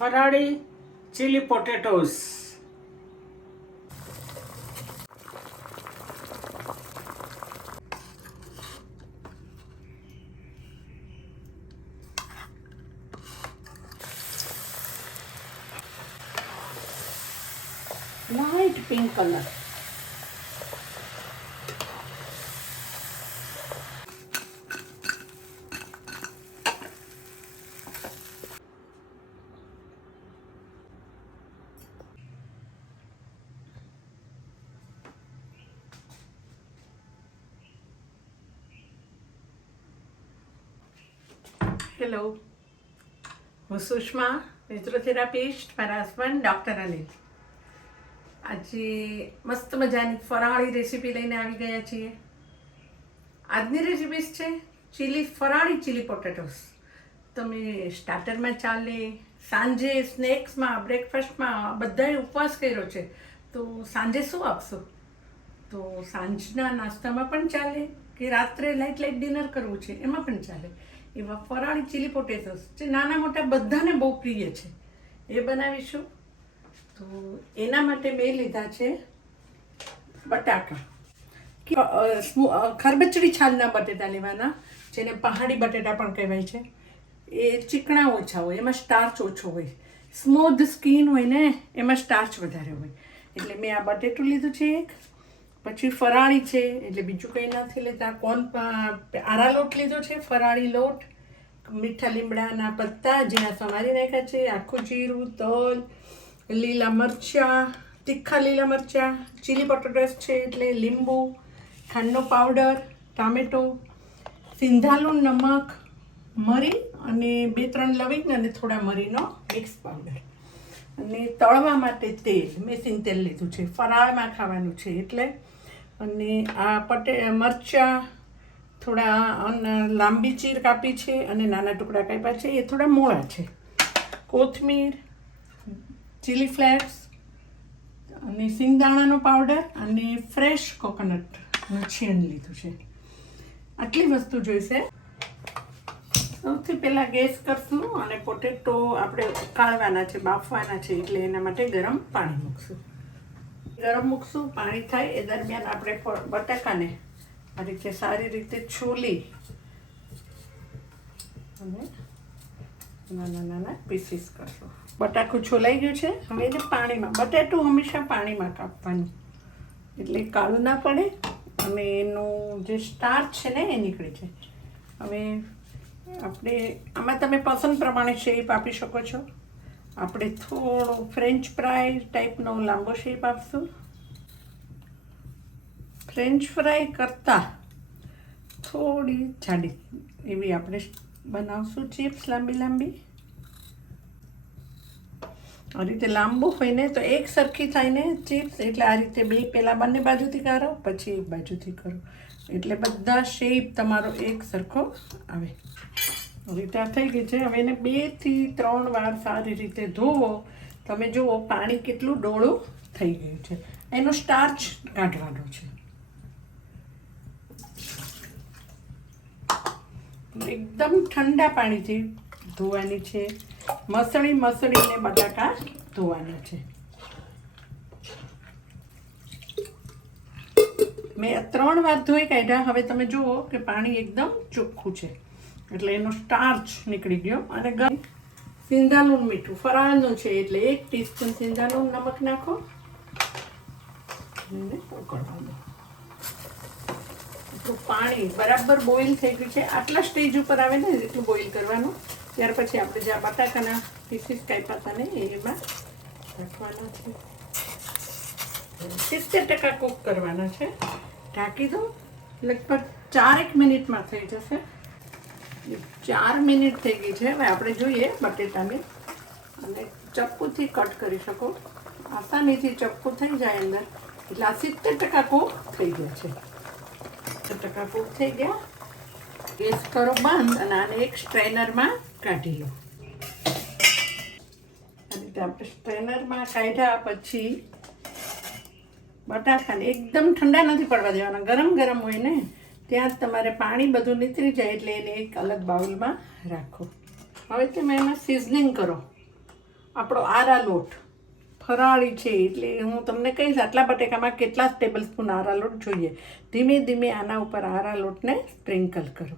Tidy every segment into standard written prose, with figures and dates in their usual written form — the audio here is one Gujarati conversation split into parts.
Farali chili potatoes. Light pink color. Hello, હું સુષ્મા, ફિઝિયોથેરાપિસ્ટ, મારા હસબન્ડ ડૉક્ટર અનિલ. આજે મસ્ત મજાની ફરાળી રેસીપી લઈને આવી ગયા છીએ. આજની રેસીપી છે ફરાળી ચીલી પોટેટોસ. તમે સ્ટાર્ટરમાં ચાલે, સાંજે સ્નેક્સમાં, બ્રેકફાસ્ટમાં બધાએ ઉપવાસ કર્યો છે તો સાંજે શું આપશો? તો સાંજના નાસ્તામાં પણ ચાલે કે રાત્રે લાઇટ ડિનર કરવું છે એમાં પણ ચાલે. એવા ફરાળી ચીલી પોટેટોસ જે નાના મોટા બધાને બહુ પ્રિય છે એ બનાવીશું. તો એના માટે મેં લીધા છે બટાકા, ખરબચડી છાલના બટેટા લેવાના, જેને પહાડી બટેટા પણ કહેવાય છે. એ ચીકણા ઓછા હોય, એમાં સ્ટાર્ચ ઓછો હોય. સ્મૂધ સ્કિન હોય ને એમાં સ્ટાર્ચ વધારે હોય. એટલે મેં આ બટેટું લીધું છે એક. પછી ફરાળી છે એટલે બીજું કંઈ નથી લેતા. આરા લોટ લીધો છે, ફરાળી લોટ, મીઠા લીમડાના પત્તા ઝીણા સમારી નાખ્યા છે, આખું જીરું, તલ, લીલા મરચાં, તીખા લીલા મરચાં, ચીલી પોટેટોસ છે એટલે લીંબુ, ખાંડનો પાવડર, ટામેટો, સિંધાલું નમક, મરી અને 2-3 લવિંગ અને થોડા મરીનો મિક્સ પાવડર. અને તળવા માટે તેલ, મેસીન તેલ લીધું છે, ફરાળમાં ખાવાનું છે એટલે. અને આ મરચાં થોડા લાંબી ચીર કાપી છે અને નાના ટુકડા કાપ્યા છે, એ થોડા મોળા છે. કોથમીર, ચીલી ફ્લેક્સ અને સિંગદાણાનો પાવડર અને ફ્રેશ કોકોનટનું છીણ લીધું છે. આટલી વસ્તુ જોઈશે. સૌથી પહેલાં ગેસ કરશું અને પોટેટો આપણે ઉકાળવાના છે, બાફવાના છે, એટલે એના માટે ગરમ પાણી મૂકશું. ગરમ મૂકશું, પાણી થાય એ દરમિયાન આપણે બટાકાને આ રીતે સારી રીતે છોલી અને નાના નાના પીસીસ કરશું. બટાકું છોલાઈ ગયું છે. હવે એને પાણીમાં, બટાટું હંમેશા પાણીમાં કાપવાનું એટલે કાળું ના પડે અને એનું જે સ્ટાર્ચ છે ને એ નીકળી જાય. હવે આપણે આમાં તમે પસંદ પ્રમાણે શેપ આપી શકો છો. આપણે થોડો ફ્રેન્ચ ફ્રાય ટાઈપનો લાંબો શેપ આપશું. ફ્રેન્ચ ફ્રાય કરતાં થોડી જાડી એવી આપણે બનાવશું ચિપ્સ, લાંબી લાંબી. આ રીતે લાંબુ હોય ને તો એક સરખી થાય ને ચિપ્સ, એટલે આ રીતે પહેલાં બંને બાજુથી કરો પછી એક બાજુથી કરો, એટલે બધા શેપ તમારો એક સરખો આવે. રીતે આ થઈ ગઈ છે. હવે એને 2 થી 3 વાર સારી રીતે ધોવો. તમે જુઓ પાણી કેટલું ડોળું થઈ ગયું છે. એનો સ્ટાર્ચ કાઢવાનો છે. એકદમ ઠંડા પાણીથી ધોવાની છે. મસળીને બટાકા ધોવાના છે. મેં 3 વાર ધોઈ કાઢ્યા. હવે તમે જુઓ કે પાણી એકદમ ચોખ્ખું છે એટલે એનો સ્ટાર્ચ નીકળી ગયો. અને સિંધાલું મીઠું ફરાળનું છે એટલે 1 ટીસ્પૂન સિંધાલું નમક નાખો અને ઉકળવા દો. એટલું પાણી બરાબર બોઇલ થઈ ગયું છે. આટલા સ્ટેજ ઉપર આવે ને એટલું બોઇલ કરવાનું. ત્યાર પછી આપણે જે બટાકાના પીસીસ કાપ્યા હતા ને એમાં રાખવાના છે. 70% કૂક કરવાના છે. ઢાંકી દો. લગભગ 4 મિનિટમાં થઈ જશે. 4 મિનિટ થઈ ગઈ છે. હવે આપણે જોઈએ બટેટાને, અને ચપ્પુથી કટ કરી શકો. આસાનીથી ચપ્પુ થઈ જાય અંદર એટલે આ 70% કૂક થઈ ગયા છે. 70% કૂક થઈ ગયા. ગેસ કરો બંધ અને આને એક સ્ટ્રેનરમાં કાઢી લો. આ રીતે આપણે સ્ટ્રેનરમાં કાઢ્યા પછી બટાકાને એકદમ ઠંડા નથી પડવા દેવાના. ગરમ ગરમ હોય ને ત્યાં જ તમારે પાણી બધું નીતરી જાય એટલે એને એક અલગ બાઉલમાં રાખો. હવે તમે એમાં સિઝનિંગ કરો. આપણો આરા લોટ ફરાળી છે, એટલે હું તમને કહીશ આટલા બટેકામાં કેટલા ટેબલ સ્પૂન આરા લોટ જોઈએ. ધીમે ધીમે આના ઉપર આરા લોટને સ્પ્રિંકલ કરો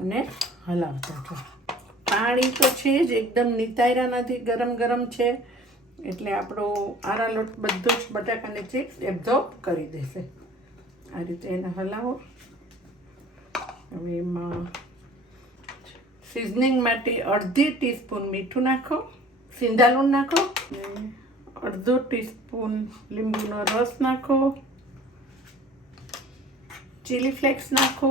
અને હલાવતા જાઓ. પાણી તો છે જ, એકદમ નિતાર્યા નથી, ગરમ ગરમ છે, એટલે આપણો આરા લોટ બધો જ બટાકાની ચિપ્સ એબ્ઝોર્બ કરી દેશે. આ રીતે એને હલાવો. હવે એમાં સિઝનિંગ માટે અડધી ટીસ્પૂન મીઠું નાખો, સિંધાલુણ નાખો, અડધો ટીસ્પૂન લીંબુનો રસ નાખો, ચીલી ફ્લેક્સ નાખો,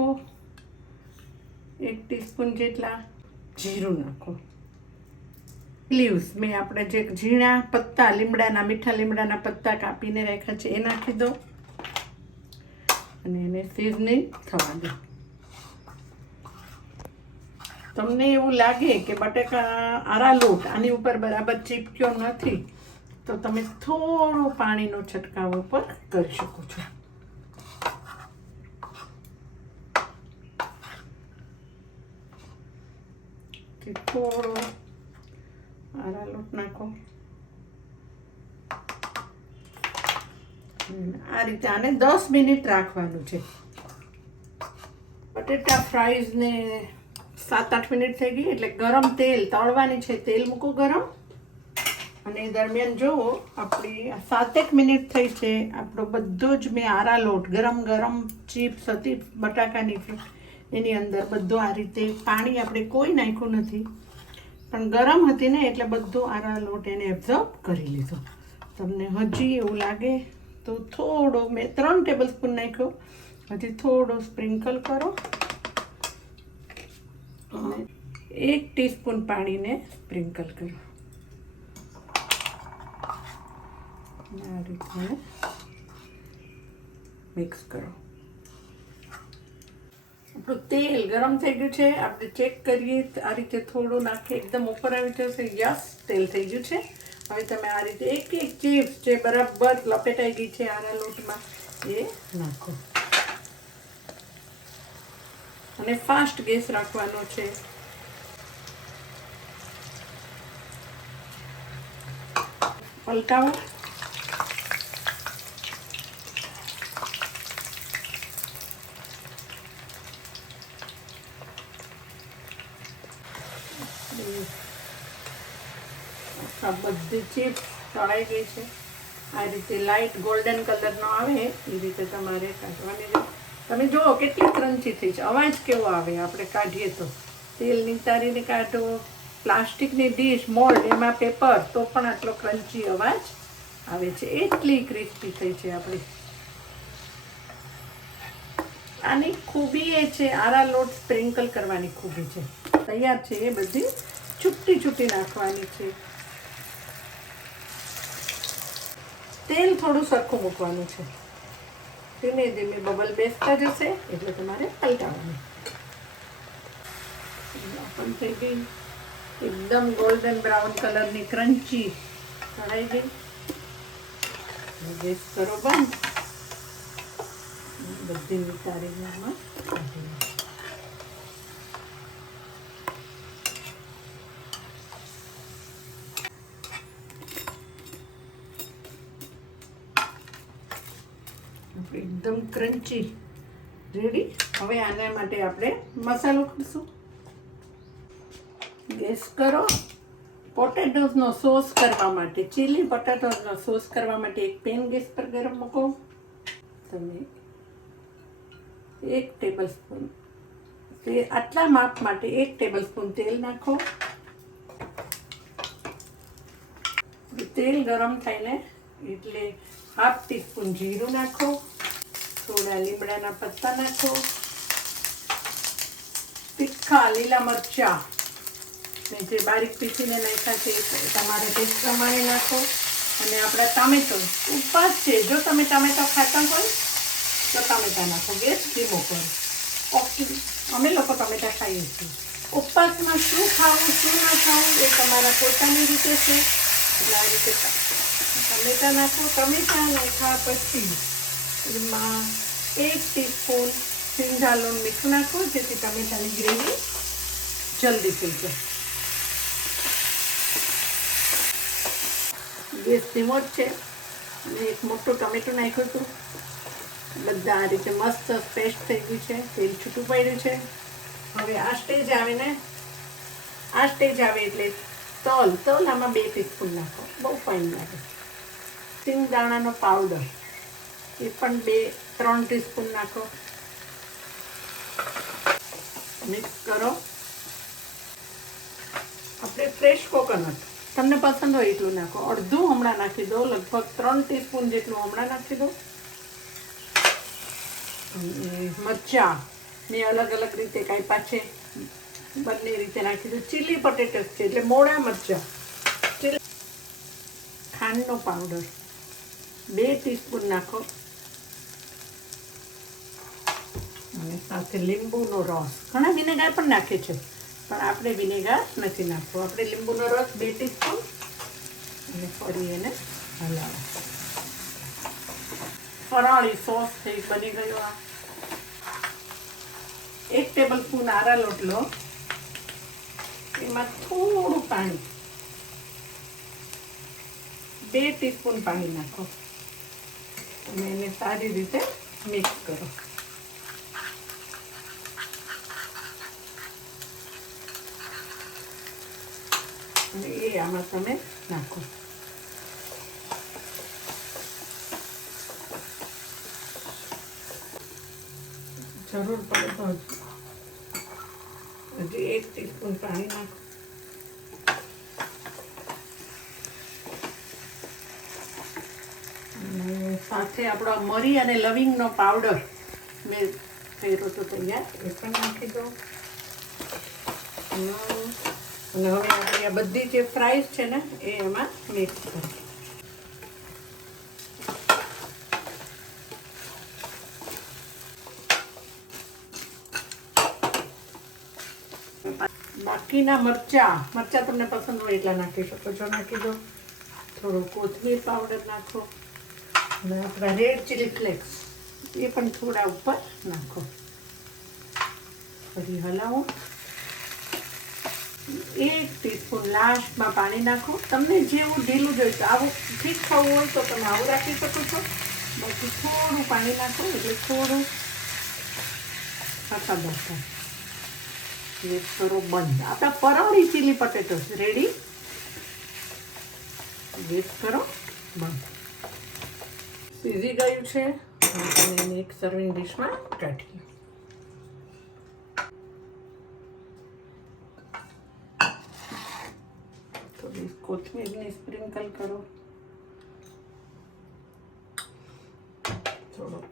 1 ટીસ્પૂન જેટલા જીરું નાખો. લીવ્સ મેં આપણે જે ઝીણા પત્તા લીમડાના, મીઠા લીમડાના પત્તા કાપીને રાખ્યા છે એ નાખી દો અને એને સિઝનિંગ થવા દો. તમને એવું લાગે કે બટાકા આરા લોટ આની ઉપર બરાબર ચીપક્યો નથી, તો તમે થોડો પાણીનો છંટકાવ ઉપર કરી શકો છો. થોડો આરા લોટ નાખો. આ રીતે આને 10 મિનિટ રાખવાનું છે. બટેટા ફ્રાઈઝને 7-8 મિનિટ થઈ ગઈ, એટલે ગરમ તેલ તળવાની છે, તેલ મૂકો ગરમ. અને દરમિયાન જુઓ આપણી 7-1 મિનિટ થઈ છે. આપણો બધો જ મેં આરા લોટ ગરમ ગરમ ચિપ્સ હતી બટાકાની, એની અંદર બધું આ રીતે, પાણી આપણે કોઈ નાખ્યું નથી, પણ ગરમ હતી ને એટલે બધું આરા લોટ એને એબ્ઝોર્બ કરી લીધો. તમને હજી એવું લાગે તો થોડો, મેં 3 ટેબલ સ્પૂન નાખ્યો, હજી થોડો સ્પ્રિંકલ કરો અને 1 ટીસ્પૂન પાણીને સ્પ્રિંકલ કરો. આ રીતે મિક્સ કરો. આપણું તેલ ગરમ થઈ ગયું છે, આપણે ચેક કરીએ. આ રીતે થોડું નાખીએ, એકદમ ઉપર આવી જશે. યસ, તેલ થઈ ગયું છે. હવે તમે આ રીતે એક ચિપ્સ જે બરાબર લપેટાઈ ગઈ છે આના લોટમાં એ નાખો અને ફાસ્ટ ગેસ રાખવાનો છે. પલટાવો. બધી ચિપ્સ તળાઈ ગઈ છે. આ રીતે લાઇટ ગોલ્ડન કલરનો આવે એ રીતે તમારે કાઢવાની છે. તમે જુઓ કેટલી ક્રન્ચી થઈ છે. અવાજ કેવો આવે આપણે કાઢીએ તો. તેલ નિતારીને કાઢો, પ્લાસ્ટિકની ડીશ, મોલ્ડ, એમાં પેપર, તો પણ આટલો ક્રન્ચી અવાજ આવે છે. એટલી ક્રિસ્પી થઈ છે આપણી. આની ખૂબી એ છે, આરા લોટ સ્પ્રિંકલ કરવાની ખૂબી છે. તૈયાર છે. એ બધી છૂટી છૂટી નાખવાની છે. તેલ થોડું સરખું મૂકવાનું છે. ધીમે ધીમે બબલ બેસતા જશે એટલે તમારે પલટાવવાનું. પણ થઈ ગઈ એકદમ ગોલ્ડન બ્રાઉન કલરની ક્રન્ચી તળાઈ ગઈ. ગેસ કરો બંધ. બધી વિચારીને આમાં કાઢી લો. એકદમ ક્રન્ચી રેડી. હવે આના માટે આપણે મસાલો કરશું. ગેસ કરો. પોટેટોઝનો સોસ કરવા માટે, ચીલી પોટેટોઝનો સોસ કરવા માટે એક પેન ગેસ પર ગરમ મૂકો. તમે 1 ટેબલ સ્પૂન, આટલા માપ માટે 1 ટેબલ સ્પૂન તેલ નાખો. તેલ ગરમ થાય ને એટલે 1/2 ટીસ્પૂન જીરું નાખો. થોડા લીમડાના પત્તા નાખો. તીખા લીલા મરચાં મેં જે બારીક પીસીને નાખ્યા છે એ તમારે ટેસ્ટ પ્રમાણે નાખો. અને આપણા ટામેટો ઉપવાસ છે, જો તમે ટામેટા ખાતા હોય તો ટામેટા નાખો. ગેસ ધીમો કરો. ઓકે, અમે લોકો ટામેટા ખાઈએ છીએ. ઉપવાસમાં શું ખાવું શું ન ખાવું એ તમારા પોતાની રીતે છે. એટલે આ રીતે ટમેટા નાખો. ટમેટા નાખ્યા પછી એમાં 1 ટીસ્પૂન સિંધાલુણ મીઠું નાખો, જેથી ટમેટાની ગ્રેવી જલ્દી થઈ જાય. ગેસ ધીમો જ છે. મેં એક મોટું ટમેટું નાખ્યું હતું. બધા આ રીતે મસ્ત પેસ્ટ થઈ ગયું છે, તેલ છૂટું પડ્યું છે. હવે આ સ્ટેજ આવે ને, આ સ્ટેજ આવે એટલે તલ આમાં 2 ટીસ્પૂન નાખો, બહુ ફાઇન લાગે. સિંગદાણાનો પાવડર એ પણ 2-3 ટીસ્પૂન નાખો. મિક્સ કરો. આપણે ફ્રેશ કોકોનટ તમને પસંદ હોય એટલું નાખો. અડધું હમણાં નાખી દો, લગભગ 3 ટીસ્પૂન જેટલું હમણાં નાખી દો. મરચાં મેં અલગ અલગ રીતે કાપ્યા છે, બંને રીતે નાખી દો. ચીલી પટેટસ છે એટલે મોડા મરચાં. ખાંડનો પાવડર 2 ટીસ્પૂન નાખો અને સાથે લીંબુનો રસ. ઘણા વિનેગર પણ નાખે છે, પણ આપણે વિનેગર નથી નાખવું. આપણે લીંબુનો રસ 2 ટીસ્પૂન અને ફરી એને હલાવો. ફરાળી સોસ બની ગયો. આ 1 ટેબલ સ્પૂન આરા લોટ લો, એમાં થોડું પાણી, 2 ટીસ્પૂન પાણી નાખો અને એને સારી રીતે મિક્સ કરો. અને એ આમાં તમે નાખો. જરૂર પડે તો હજી 1 ટીસ્પૂન પાણી નાખો. અને સાથે આપણો મરી અને લવિંગનો પાવડર મેં કર્યો તો તૈયાર, એ પણ નાખી દો. અને હવે આપણે આ બધી જે ફ્રાઈઝ છે ને એ એમાં મિક્સ કરો. બાકીના મરચાં તમને પસંદ હોય એટલા નાખી શકો છો, નાખી દો. થોડો કોથમીર પાવડર નાખો અને આપણા રેડ ચીલી ફ્લેક્સ એ પણ થોડા ઉપર નાખો. ફરી હલાવો. 1 ટીસ્પૂન લાસ્ટમાં પાણી નાખો. તમને જેવું ઢીલું જોઈતું, આવું ઠીક થવું હોય તો તમે આવું રાખી શકો છો. બાકી થોડું પાણી નાખો એટલે થોડું હસાદાર થાય. ગેસ કરો બંધ. આપણા ફરાળી ચીલી પટેટોસ રેડી. ગેસ કરો બંધ. સીઝી ગયું છે. એને એક સર્વિંગ ડીશમાં કાઢી લો. થોડી કોથમીરની સ્પ્રિંકલ કરો. થોડો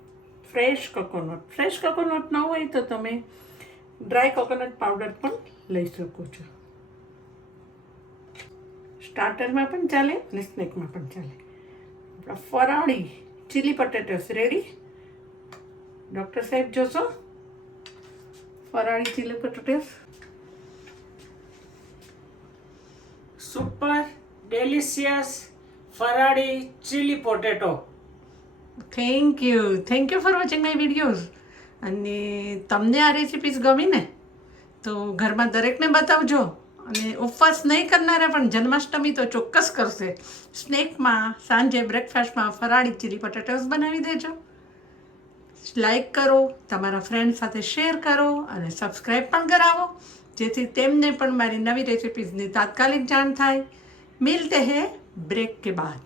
ફ્રેશ કોકોનટ ન હોય તો તમે ડ્રાય કોકોનટ પાવડર પણ લઈ શકો છો. સ્ટાર્ટરમાં પણ ચાલે અને સ્નેકમાં પણ ચાલે. આપણા ફરાળી ચીલી પટેટોસ રેડી. ડૉક્ટર સાહેબ જોશો ફરાળી ચીલી પટેટોસ. સુપર ડેલિશિયસ ફરાળી chilli potato. Thank you for watching my videos. અને તમને આ રેસિપીસ ગમી ને તો ઘરમાં દરેકને બતાવજો. અને ઉપવાસ નહીં કરનારા પણ જન્માષ્ટમી તો ચોક્કસ કરશે. સ્નેકમાં સાંજે બ્રેકફાસ્ટમાં ફરાળી ચીલી પટેટોસ બનાવી દેજો. લાઈક કરો, તમારા ફ્રેન્ડ સાથે શેર કરો અને સબસ્ક્રાઈબ પણ કરાવો, જેથી તેમને પણ મારી નવી રેસિપીઝની તાત્કાલિક જાણ થાય. મિલતે હૈ બ્રેક કે બાદ.